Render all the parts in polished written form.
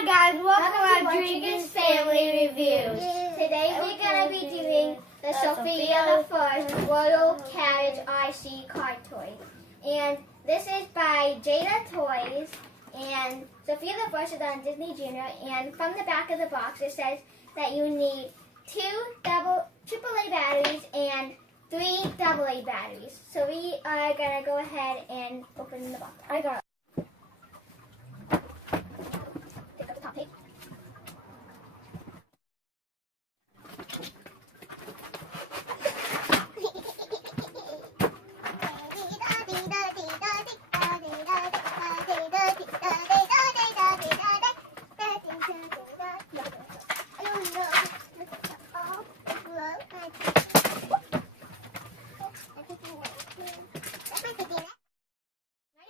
Hi guys, welcome to our Drinking Family Reviews. Today we're going to be doing the Sofia the First Royal Carriage RC card toy. And this is by Jada Toys. And Sofia the First is on Disney Junior. And from the back of the box it says that you need 2 AAA batteries and 3 AA batteries. So we are going to go ahead and open the box. I got pick up the top page.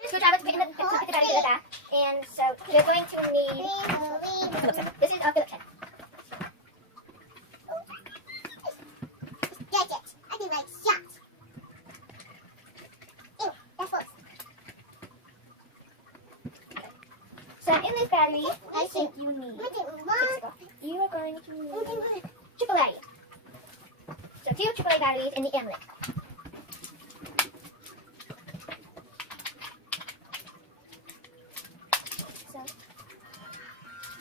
Screwdriver to put in the battery in the back, and so you're going to need this is a Phillips head. Gadget. I think like shot. Ew, that's false. So in this battery, I think you need you are going to need triple battery. So 2 AAA batteries in the amulet.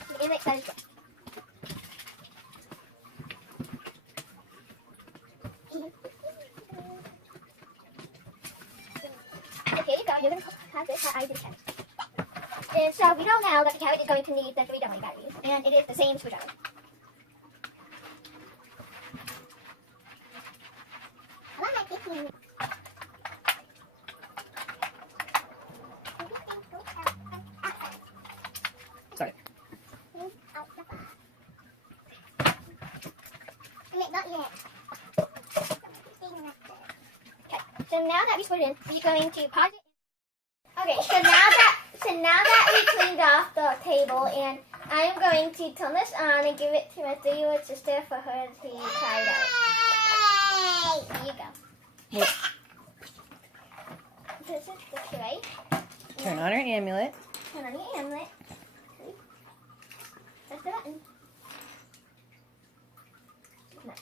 The amulet side is good. Okay, so you're going to have this how I do the carriage. And so we know now that the carriage is going to need the 3 AA batteries, and it is the same screwdriver. Sorry. Not yet. Okay, so now that we put it in, we're going to pause it. Okay, so now that we cleaned off the table, and I'm going to turn this on and give it to my 3-year-old sister for her to try it out. There you go. Wait. This is the tray. Turn on our amulet. Turn on the amulet. Press the button. No.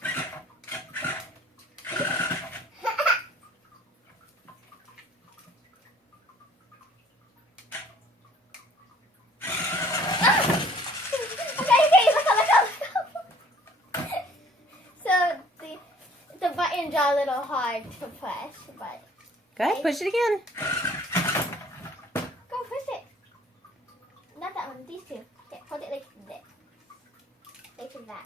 The buttons are a little hard to press, but... Go ahead, push it again. Go, push it. Not that one, these two. Okay, hold it like this. Like that.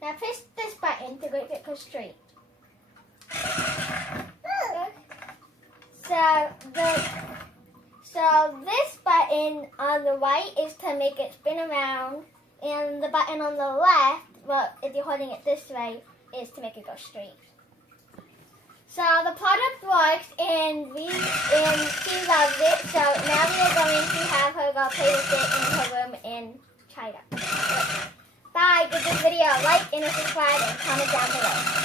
Now push this button to make it go straight. So this button on the right is to make it spin around, and the button on the left, well, if you're holding it this way, is to make it go straight. So the product works, and she loves it. So now we are going to have her go play with it in her room and try it out. Bye. Give this video a like and a subscribe and comment down below.